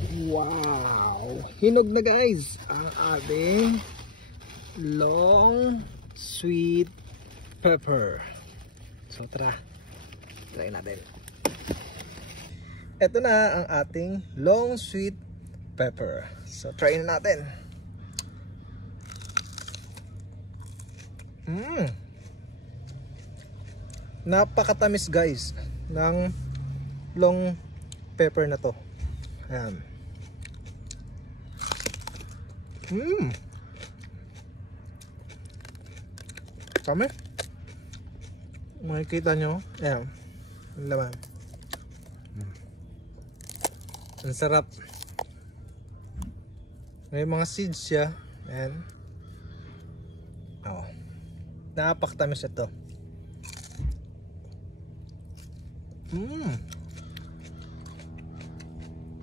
Wow! Hinog na guys ang ating long sweet pepper. So tara, try natin. Ito na ang ating long sweet pepper. So try na natin. Napakatamis guys ng long pepper na to. Ayan. Kami? Makikita nyo. Ayan. Ang laman. Ang sarap. May mga seeds siya. Ayan. Oh. Napakatamis ito.